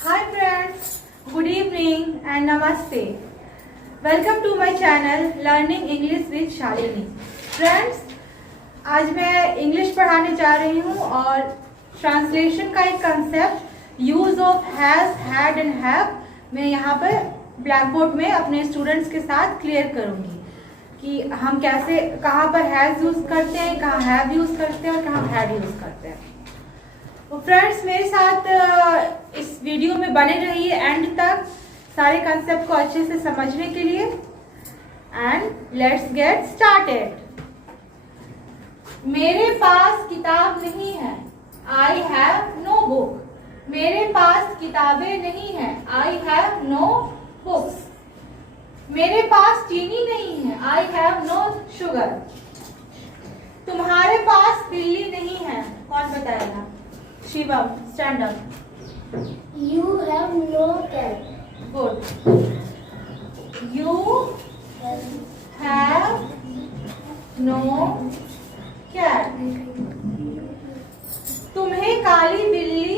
Hi friends, good evening and namaste. Welcome to my channel Learning English with Shalini. Friends, आज मैं English पढ़ाने जा रही हूँ और ट्रांसलेशन का एक concept use of has, had and have मैं यहाँ पर ब्लैक बोर्ड में अपने स्टूडेंट्स के साथ क्लियर करूँगी कि हम कैसे कहाँ पर हैज यूज करते हैं, कहाँ हैव यूज करते हैं और कहाँ हैड यूज करते हैं। तो फ्रेंड्स मेरे साथ इस वीडियो में बने रहिए एंड तक सारे कंसेप्ट को अच्छे से समझने के लिए। And let's get started. मेरे पास किताब नहीं है, आई हैव नो बुक। मेरे पास किताबें नहीं है, आई हैव नो बुक्स। मेरे पास चीनी नहीं है, आई हैव नो शुगर। तुम्हारे पास बिल्ली नहीं है, कौन बताएगा? Shivam, stand up. You have no cat. Good. You have no cat. तुम्हें काली बिल्ली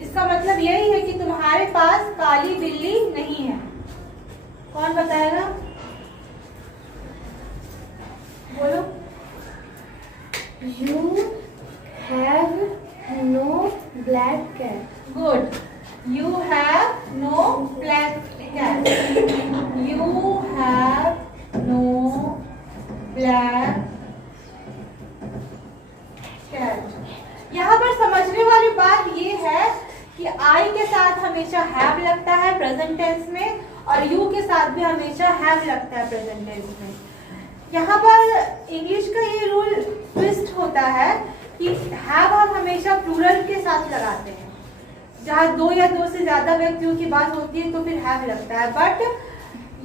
इसका मतलब यही है कि तुम्हारे पास काली बिल्ली नहीं है। कौन बताएगा? बोलो। You have no black cat. Good. You have no black cat. You have no black cat. यहाँ पर समझने वाली बात ये है कि आई के साथ हमेशा हैव लगता है प्रेजेंट टेंस में और यू के साथ भी हमेशा हैव लगता है प्रेजेंट टेंस में। यहाँ पर इंग्लिश का ये रूल ट्विस्ट होता है कि हैव हम हमेशा प्लूरल के साथ लगाते हैं। जहाँ दो या दो से ज्यादा व्यक्तियों की बात होती है तो फिर हैव लगता है। बट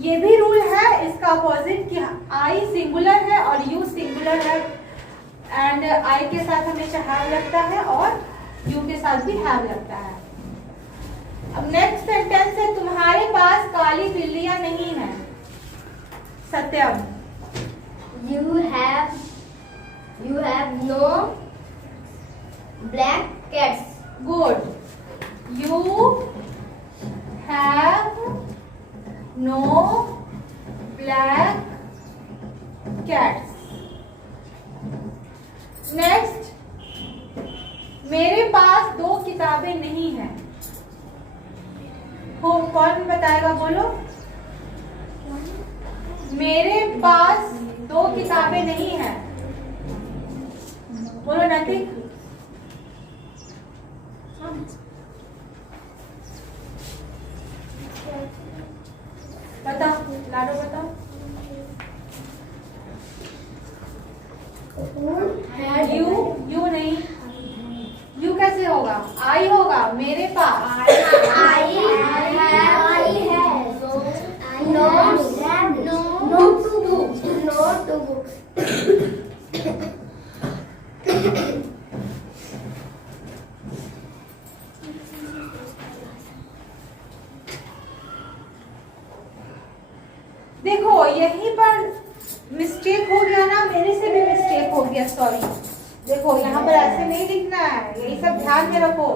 ये भी रूल है इसका अपोजिट कि आई सिंगुलर है और यू सिंगुलर है एंड आई के साथ हमेशा हैव लगता है और यू के साथ भी हैव लगता है। अब नेक्स्ट सेंटेंस है तुम्हारे पास काली बिल्लियां नहीं है। सत्यम। You have no black cats. Good. You have no black cats. Next, मेरे पास दो किताबें नहीं हैं। कौन बताएगा? बोलो। मेरे पास दो किताबें नहीं हैं। बोलो नतिक। बताओ लाडो, बताओ। यू नहीं, यू कैसे होगा? आई होगा। मेरे पास No two books. देखो यहीं पर मिस्टेक हो गया ना, मेरे से भी मिस्टेक हो गया, सॉरी। देखो यहाँ पर ऐसे नहीं लिखना है, यही सब ध्यान में रखो।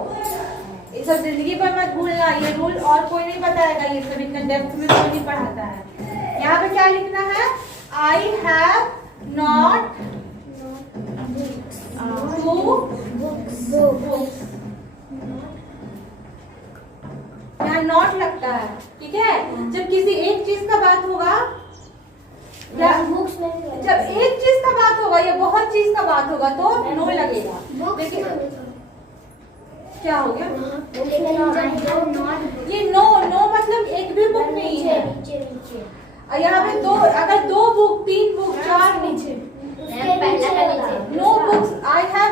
ये सब जिंदगी पर मत भूलना, ये रूल और कोई नहीं बताएगा, ये सब इतना डेप्थ में कोई नहीं पढ़ाता है। यहाँ पे क्या लिखना है? I have not two books. यहाँ नॉट लगता है, ठीक है। जब किसी एक चीज का बात होगा या जब एक चीज का बात होगा या बहुत चीज का बात होगा तो नो लगेगा। लेकिन क्या हो गया? ये नो मतलब एक भी बुक नहीं है। यहाँ पे दो, अगर दो बुक, तीन बुक, चार, नीचे no books. I have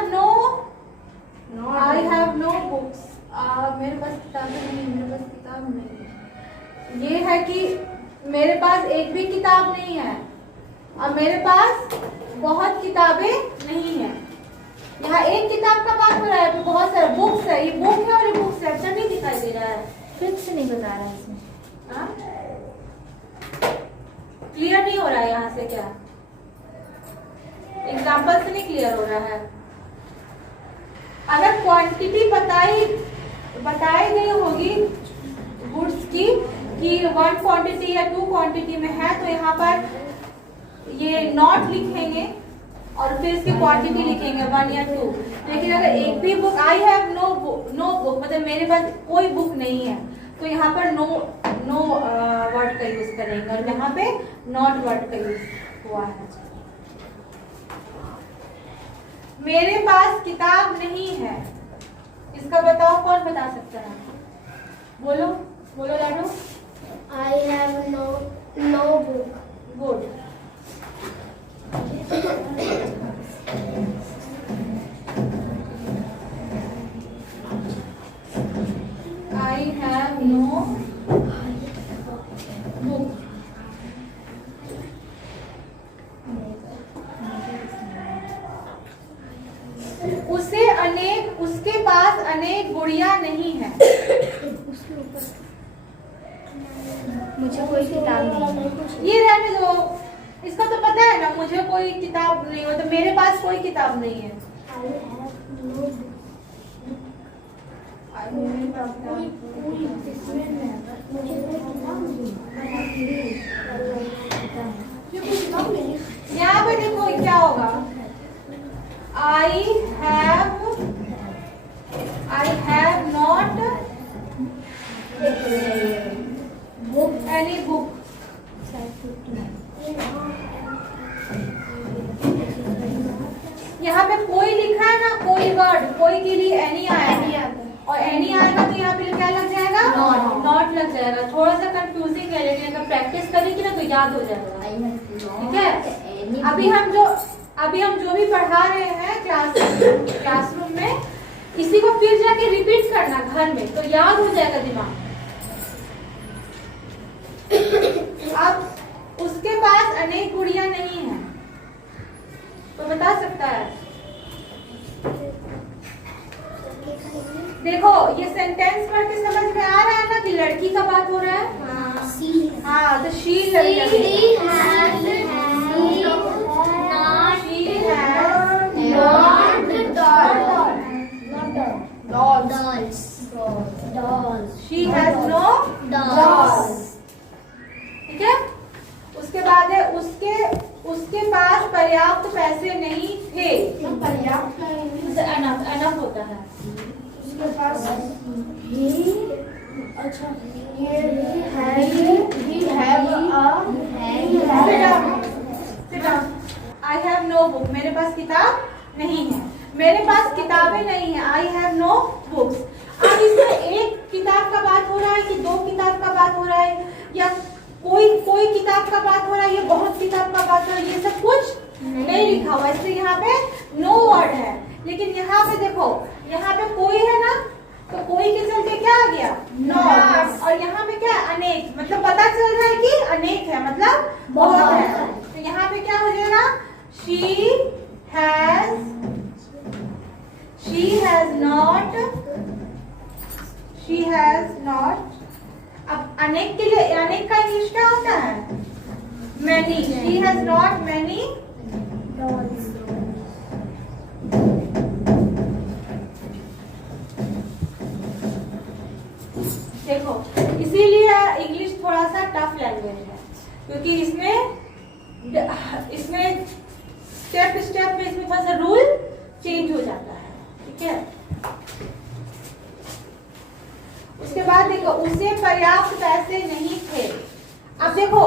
no books. मेरे पास किताबें नहीं, मेरे पास किताब नहीं। ये है कि मेरे पास एक भी किताब नहीं है और मेरे पास बहुत किताबें नहीं है। यहाँ एक किताब का बात हो रहा है, बहुत सारे बुक्स है। ये बुक है और ये बुक्स है, अच्छा नहीं दिखाई दे रहा है, फिक्स नहीं बता रहा है इसमें। क्लियर नहीं हो रहा है यहाँ से क्या? एग्जाम्पल से नहीं क्लियर हो रहा है? अगर क्वांटिटी बताई गई होगी गुड्स की कि 1 क्वांटिटी या 2 क्वांटिटी में है, तो यहाँ पर ये नॉट लिखेंगे और फिर इसकी क्वांटिटी लिखेंगे 1 या 2। लेकिन अगर एक भी book, I have no book, मतलब मेरे पास कोई बुक नहीं है, तो यहाँ पर नो वर्ड का यूज करेंगे और यहाँ पे नॉट वर्ड का यूज हुआ है। मेरे पास किताब नहीं है, इसका बताओ, कौन बता सकता है? बोलो बोलो लाडू। I have no book. Good. I have no book. उसके पास अनेक गुड़िया नहीं है। मुझे कोई किताब नहीं। ये रहने दो, इसका तो पता है ना, मुझे कोई किताब नहीं, मतलब मेरे पास कोई किताब नहीं है। यहाँ पे देखो क्या होगा, I have not any book. यहाँ पे कोई लिखा है ना, कोई वर्ड, कोई के लिए एनी आया और एनी आएगा तो यहाँ पे क्या लग जाएगा? नॉट लग जाएगा। थोड़ा सा कंफ्यूजिंग है, लेकिन अगर प्रैक्टिस करेंगे ना तो याद हो जाएगा। ठीक है, अभी हम जो भी पढ़ा रहे हैं क्लासरूम में, इसी को फिर जाके रिपीट करना घर में, तो याद हो जाएगा दिमाग। अब उसके पास अनेक गुड़िया नहीं है, तो बता सकता है? देखो ये सेंटेंस पढ़ के समझ में आ रहा है ना कि लड़की का बात हो रहा है। हाँ, तो शी लड़की She has no dolls. ठीक है, उसके बाद है उसके पास पर्याप्त पैसे नहीं थे। पर्याप्त अनफ होता है। उसके पास I have no book, मेरे पास किताब नहीं है। मेरे पास किताबें नहीं है, I have no books। अब इसमें एक किताब का बात हो रहा है कि 2 किताब का बात हो रहा है, या कोई किताब का बात हो रहा है, या बहुत किताब का बात हो रहा है, ये सब कुछ नहीं लिखा हुआ, इसलिए यहाँ पे नो वर्ड है। लेकिन यहाँ पे देखो, यहाँ पे कोई है ना, तो कोई के चलते क्या आ गया? नॉट। और यहाँ पे क्या? अनेक, मतलब पता चल रहा है कि अनेक है, मतलब बहुत है। तो यहाँ पे क्या हो जाएगा? she has not। अब अनेक के लिए, अनेक का इंग्लिश क्या होता है? many। she has not many dolls। देखो, इसीलिए इंग्लिश थोड़ा सा टफ लैंग्वेज है, क्योंकि इसमें स्टेप में इसमें थोड़ा सा रूल चेंज हो जाता है। ठीक है, उसके बाद देखो, उसे पर्याप्त पैसे नहीं थे। अब देखो,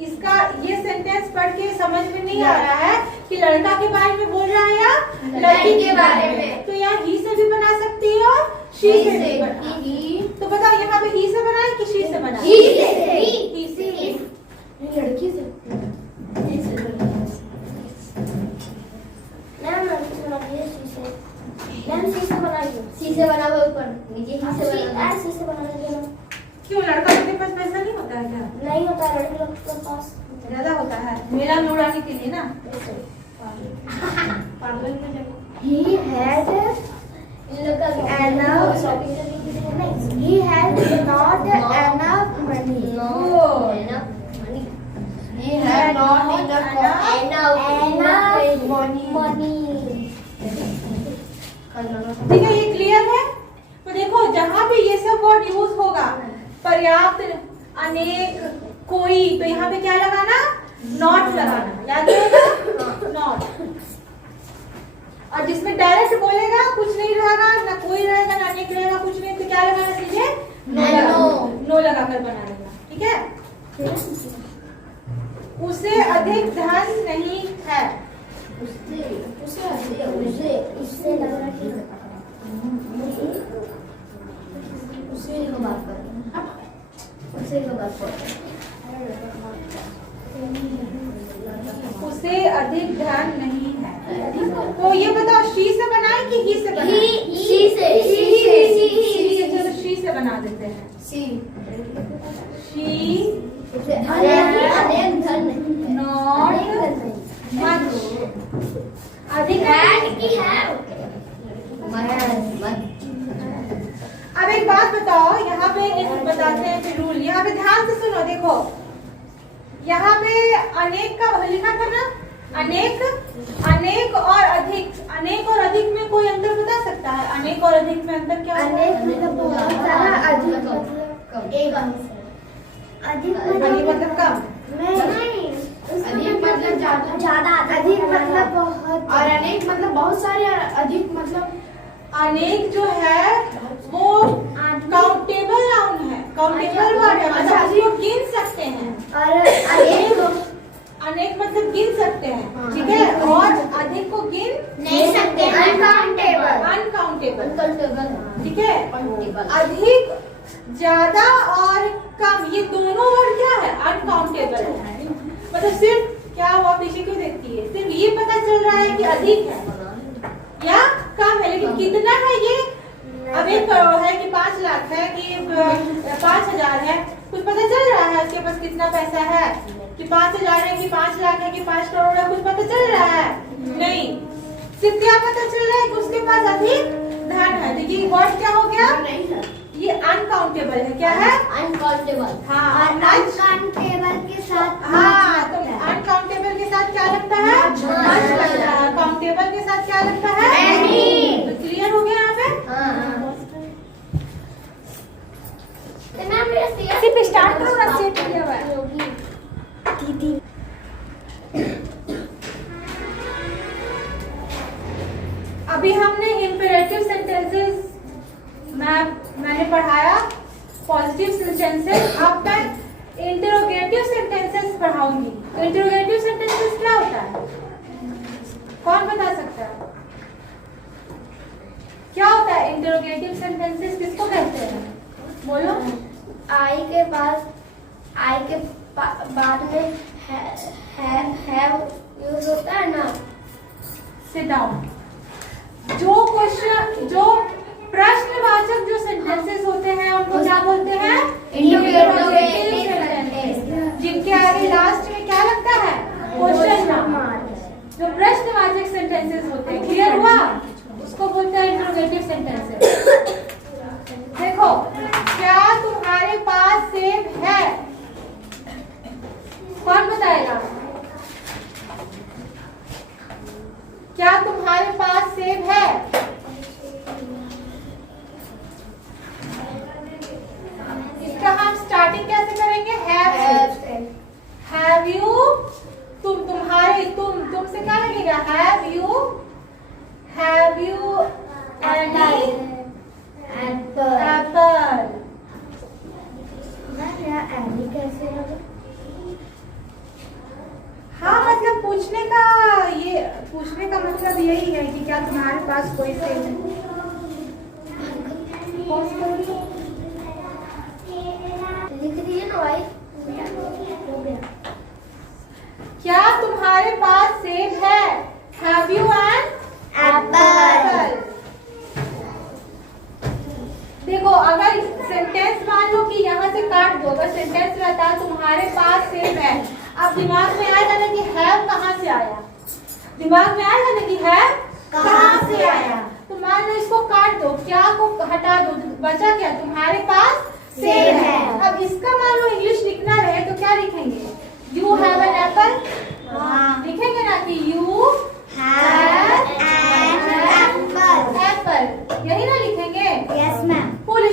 इसका ये सेंटेंस पढ़ के समझ में नहीं आ रहा है कि लड़का के बारे में बोल रहा है या लड़की के बारे में। तो यहाँ ही से भी बना सकती है और शी से भी बना। तो बताओ यहाँ पे ही से बनाए कि शी से बनाए? ही से। लड़की से। सी से बना हुआ ऊपर नीचे सी से बना दिया। क्यों, लड़का के पास पैसा नहीं होता है क्या? नहीं होता, लड़के लोग के पास ज्यादा होता है, मेला में उड़ाने के लिए ना। He had enough shopping करने के लिए नहीं। He had not enough money। No enough money। He had not enough जहाँ भी ये सब वर्ड यूज होगा, पर्याप्त, अनेक, कोई, तो यहाँ पे क्या लगाना, नॉट लगाना, याद रहेगा, नॉट। और जिसमें डायरेक्ट बोलेगा कुछ नहीं रहेगा, ना कोई रहेगा ना अनेक रहेगा, कुछ नहीं, तो क्या लगाना, सीधे नो लगाकर बना देना, ठीक है। उसे अधिक धन नहीं है, उसे अधिक धन नहीं है। तो ये बताओ, शी से बनाए कि ही से बनाए? चलो शी से बना देते हैं। शी नॉट मच, अधिक अब एक बात बताओ, यहाँ पे एक बताते हैं फिर रूल, यहाँ पे ध्यान से सुनो, देखो यहाँ पे अनेक का लिखा था ना, अनेक, अनेक और अधिक, अनेक और अधिक में कोई अंतर बता सकता है? अनेक और अधिक में अंतर क्या है? अनेक मतलब बहुत सारा, अधिक मतलब कम, नहीं, अधिक मतलब ज्यादा, अधिक मतलब बहुत, और अनेक मतलब बहुत सारे, अधिक मतलब अनेक जो है वो काउंटेबल नाउन है, काउंटेबल वर्ड है, मतलब उसको गिन सकते हैं। और अनेक मतलब गिन सकते हैं, ठीक है, और अधिक को गिन नहीं सकते, अनकाउंटेबल, अनकाउंटेबल, ठीक है। अधिक, ज्यादा और कम, ये दोनों वर्ड क्या है, अनकाउंटेबल है। मतलब सिर्फ क्या हुआ, पीछे क्यों देखती है, सिर्फ ये पता चल रहा है कि अधिक है या कम है, लेकिन कितना है ये, अब 1 करोड़ है कि 5 लाख है कि 5,000 है, कुछ पता चल रहा है उसके पास कितना पैसा है, कि 5,000 है कि 5 लाख है कि 5 करोड़ है, कुछ पता चल रहा है नहीं। सिर्फ क्या पता चल रहा है कि उसके पास अधिक धन है। देखिए वर्ड क्या हो गया, ये अनकाउंटेबल है, क्या है, अनकाउंटेबल। हाँ, अनकाउंटेबल के साथ, हाँ, तो अनकाउंटेबल के साथ क्या लगता है, मच लगता है, काउंटेबल के साथ क्या लगता है, तो क्लियर हो गया यहाँ पे। सिर्फ स्टार्ट करो ना, सेट किया हुआ है। अभी हमने इंपेरेटिव सेंटेंसेस मैंने पढ़ाया, पॉजिटिव सेंटेंसेस, अब मैं इंटरोगेटिव सेंटेंसेस पढ़ाऊंगी। इंटरोगेटिव सेंटेंसेस क्या होता है, कौन बता सकता है, क्या होता है इंटरोगेटिव सेंटेंसेस, किसको कहते हैं, बोलो। आई के बाद में हैव यूज होता है ना। Sit down. जो क्वेश्चन, जो प्रश्नवाचक जो सेंटेंसेस होते हैं उनको क्या बोलते हैं, इंटरोगेटिव सेंटेंसेस, जिनके आगे लास्ट में क्या लगता है, क्वेश्चन मार्क। जो प्रश्नवाचक सेंटेंसेस होते हैं, क्लियर हुआ, उसको बोलते हैं इंटरोगेटिव सेंटेंसेस। देखो, क्या तुम्हारे पास सेब है, कौन बताएगा, क्या तुम्हारे पास सेब है, इसका हम स्टार्टिंग कैसे करेंगे, हैव यू, तुम्हारे, तुमसे क्या लगेगा, हैव यू एनी एप्पल। हाँ, मतलब पूछने का मतलब यही है कि क्या तुम्हारे पास कोई सेब है। लिख दिए ना भाई, क्या तुम्हारे पास सेब है, हैव यू एन एप्पल। देखो, अगर सेंटेंस मान लो कि यहाँ से काट दो, अगर सेंटेंस रहता तुम्हारे पास सेब है, अब दिमाग में आएगा ना कि हैव कहाँ से आया, दिमाग में आएगा ना कि हैव कहाँ से आया, तो मान लो इसको काट दो, क्या को हटा दो, बचा क्या, तुम्हारे पास सेब है। अब इसका मान लो इंग्लिश लिखना रहे तो क्या लिखेंगे, यू हैव एन एप्पल, लिखेंगे ना कि यू हैव एन एप्पल, यही ना लिखेंगे, यस मैम। फुल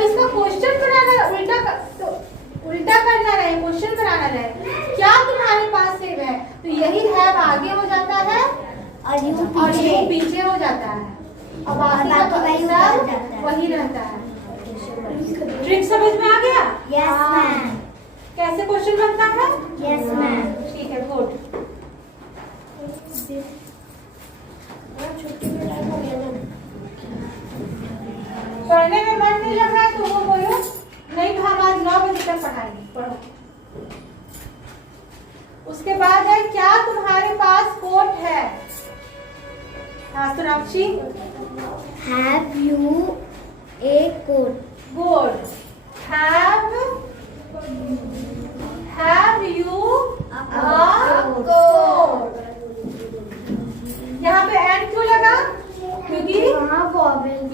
अब इसका क्वेश्चन बनाना उल्टा करना रहे, क्वेश्चन बनाना रहे, क्या तुम्हारे पास है, तो यही हैव आगे हो जाता है और यू और यू पीछे हो जाता है, और बाकी का वही रहता है। ट्रिक समझ में आ गया? Yes ma'am. कैसे क्वेश्चन बनता है? Yes ma'am. ठीक है, गुड। पढ़ने में मन नहीं लग रहा है तो वो बोलो नहीं, तो हम आज 9 बजे तक पढ़ाएंगे, पढ़ो। उसके बाद है क्या तुम्हारे पास कोट है? हाँ Sonakshi. Have you a coat? Good. Have you a coat? यहाँ पे एंड क्यों लगा? क्योंकि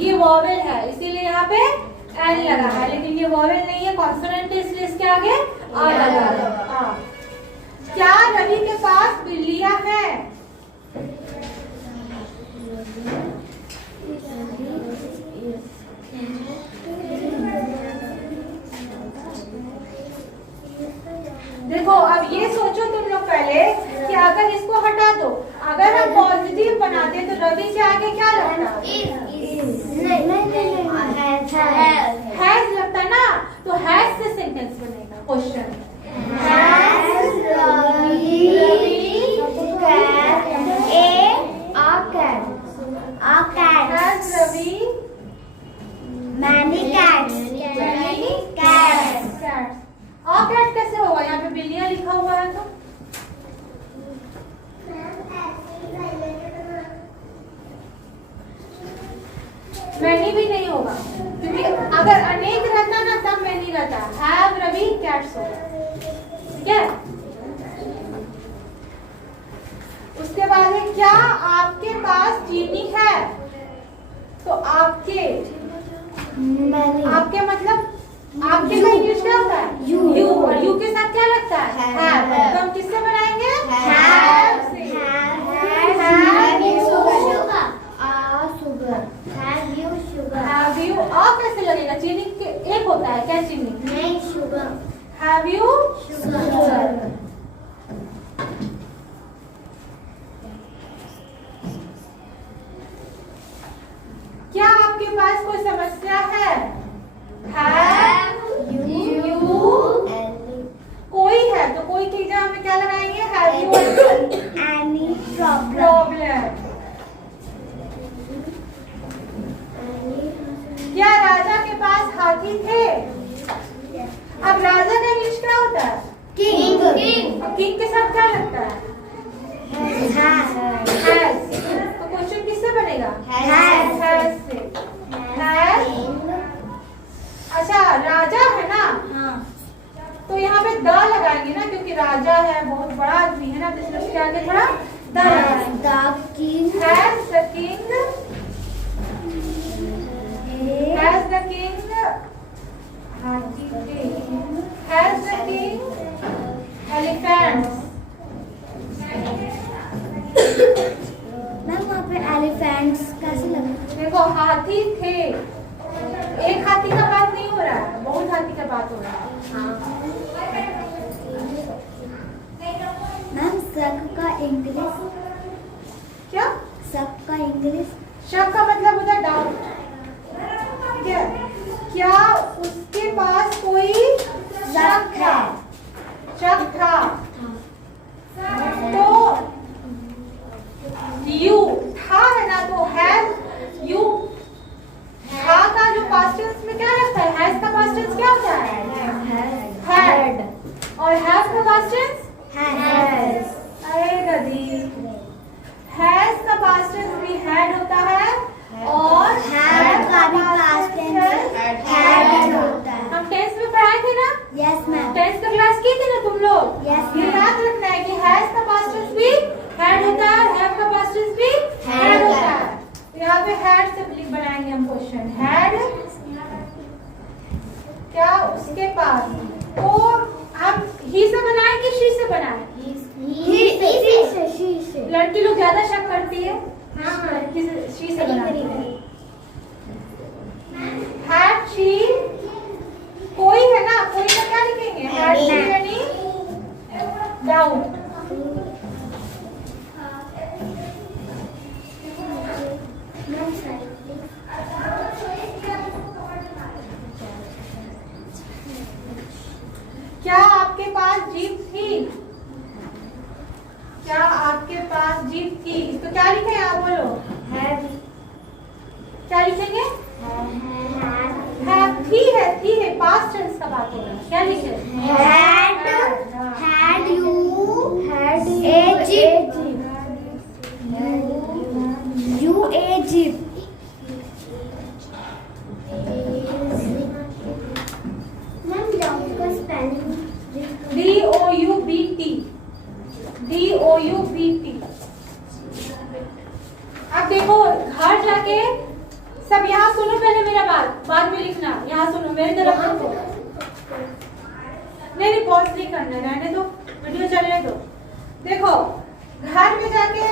ये वॉवेल है, इसीलिए यहाँ पे एन लगा है, लेकिन ये वॉवेल नहीं है, कॉन्सोनेंट है, इसलिए इसके आगे आ लगा है। क्या रवि के पास बिल्लियां हैं? देखो अब ये सोचो तुम लोग पहले कि अगर इसको हटा दो, अगर हम पॉजिटिव बनाते तो रवि के आगे क्या लगता? हैज लगता ना, तो हैज से सेंटेंस बनेगा question. Has Ravi Many cats. many Cats. cats? और कैट कैसे होगा? यहाँ पे बिल्लियां लिखा हुआ है तो मैनी भी नहीं होगा, क्योंकि अगर अनेक रहता ना तब मैनी रहता। हैव रवि कैट्स होगा, ठीक है। उसके बाद है क्या आपके पास चीनी है? तो आपके मतलब आपके का इंग्लिश क्या होता है? यू। और यू के साथ क्या लगता है? हैव। तो हम किससे बनाएंगे? हैव से। हैव यू और कैसे लगेगा? चीनी के एक होता है क्या? चीनी हैव यू शुगर। क्या आपके पास कोई समस्या है? हैव यू कोई है तो कोई की जगह हमें क्या लगाएंगे? Have you Any problem? Problem. क्या राजा के पास हाथी थे? अब राजा का इंग्लिश क्या होता है? King. अब किंग के साथ क्या लगता है? हैज। तो क्वेश्चन किससे बनेगा? हैज से। हैज। अच्छा राजा है ना, तो यहाँ पे द लगाएंगे ना, क्योंकि राजा है, बहुत बड़ा आदमी है ना, तो इसलिए उसके आगे थोड़ा द लगाएंगे। The king has the king, has the king, has the king elephants. Ma'am वहाँ पे एलिफेंट्स कैसे लगा? देखो हाथी थे, एक हाथी का बात नहीं हो रहा है, बहुत हाथी का बात हो रहा है। मैम शक का इंग्लिश क्या? शक का इंग्लिश? शक का मतलब होता है डाउट, ठीक है। क्या उसके पास कोई शक था? शक था तो यू था है ना, तो हैज यू था का जो पास्ट टेंस में क्या लगता है? हैज का पास्ट टेंस क्या होता है? हैड। और हैव का पास्ट टेंस? हैज। अरे गधी, हैज का पास्ट टेंस भी हैड होता है और हैव का भी पास्ट टेंस हैड होता है। हम टेंस में पढ़ाए थे ना, यस मैम। टेंस का क्लास किए थे ना तुम लोग। Yes, ये ma'am. याद रखना है कि हैज का पास्ट टेंस भी हैड होता है, हैव का पास्ट टेंस भी हैड होता है। तो यहाँ पे हैड से बनाएंगे हम क्वेश्चन। हैड क्या उसके पास, तो हम ही से बनाए कि शी से बनाए? लड़की लोग ज्यादा शक करती है, लड़की से शी से बनाती है। हैड शी क्या आपके पास जीप थी? क्या आपके पास जीप थी? तो क्या लिखें आप बोलो? क्या लिखेंगे? हैव। थी है पास्ट टेंस का बात हो रहा है। क्या लिखे? Had you a jeep? You a jeep? Ma'am, का spelling DOUBT। DOUBT। अब देखो घर जाके सब यहाँ सुनो, पहले मेरा बात बाद में लिखना। यहाँ सुनो, मेरी तरफ देखो। नहीं पॉज नहीं करना, रहने दो, वीडियो चलने दो। देखो घर में जाके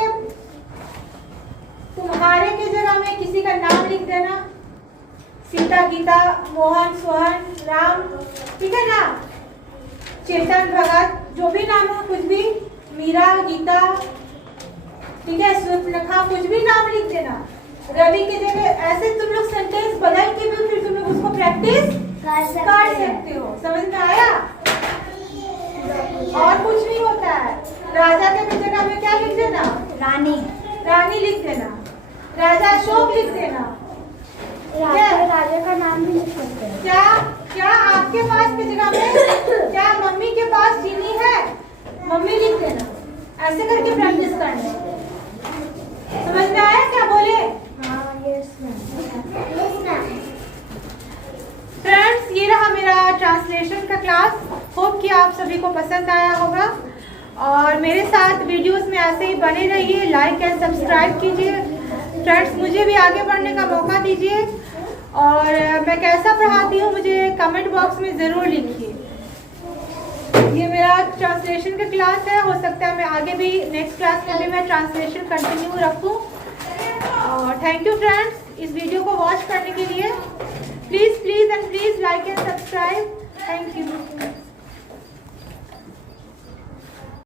तुम्हारे के जगह में किसी का नाम लिख देना। सीता, गीता, मोहन, सोहन, राम, ठीक है ना? चेतन, भगत, जो भी नाम है, कुछ भी, मीरा, गीता, ठीक है, सुपनखा, कुछ भी नाम लिख देना। रवि की जगह ऐसे तुम लोग सेंटेंस बदल के भी फिर तुम लोग उसको प्रैक्टिस कर सकते हो। समझ में आया? और कुछ नहीं होता है। राजा के भी जगह में क्या लिख देना? रानी लिख देना। राजा अशोक लिख देना। राजा का नाम भी लिख सकते हैं। क्या आपके पास की जगह में क्या मम्मी के पास चीनी है? मम्मी लिख देना। ऐसे करके प्रैक्टिस करना। समझ में आया क्या बोले? फ्रेंड्स, ये रहा मेरा ट्रांसलेशन का क्लास। होप कि आप सभी को पसंद आया होगा और मेरे साथ वीडियोस में ऐसे ही बने रहिए। लाइक एंड सब्सक्राइब कीजिए। फ्रेंड्स, मुझे भी आगे बढ़ने का मौका दीजिए और मैं कैसा पढ़ाती हूँ मुझे कमेंट बॉक्स में ज़रूर लिखिए। ये मेरा ट्रांसलेशन का क्लास है। हो सकता है मैं आगे भी नेक्स्ट क्लास में भी मैं ट्रांसलेशन कंटिन्यू रखूँ। और थैंक यू फ्रेंड्स इस वीडियो को वॉच करने के लिए। Please and please like and subscribe. Thank you.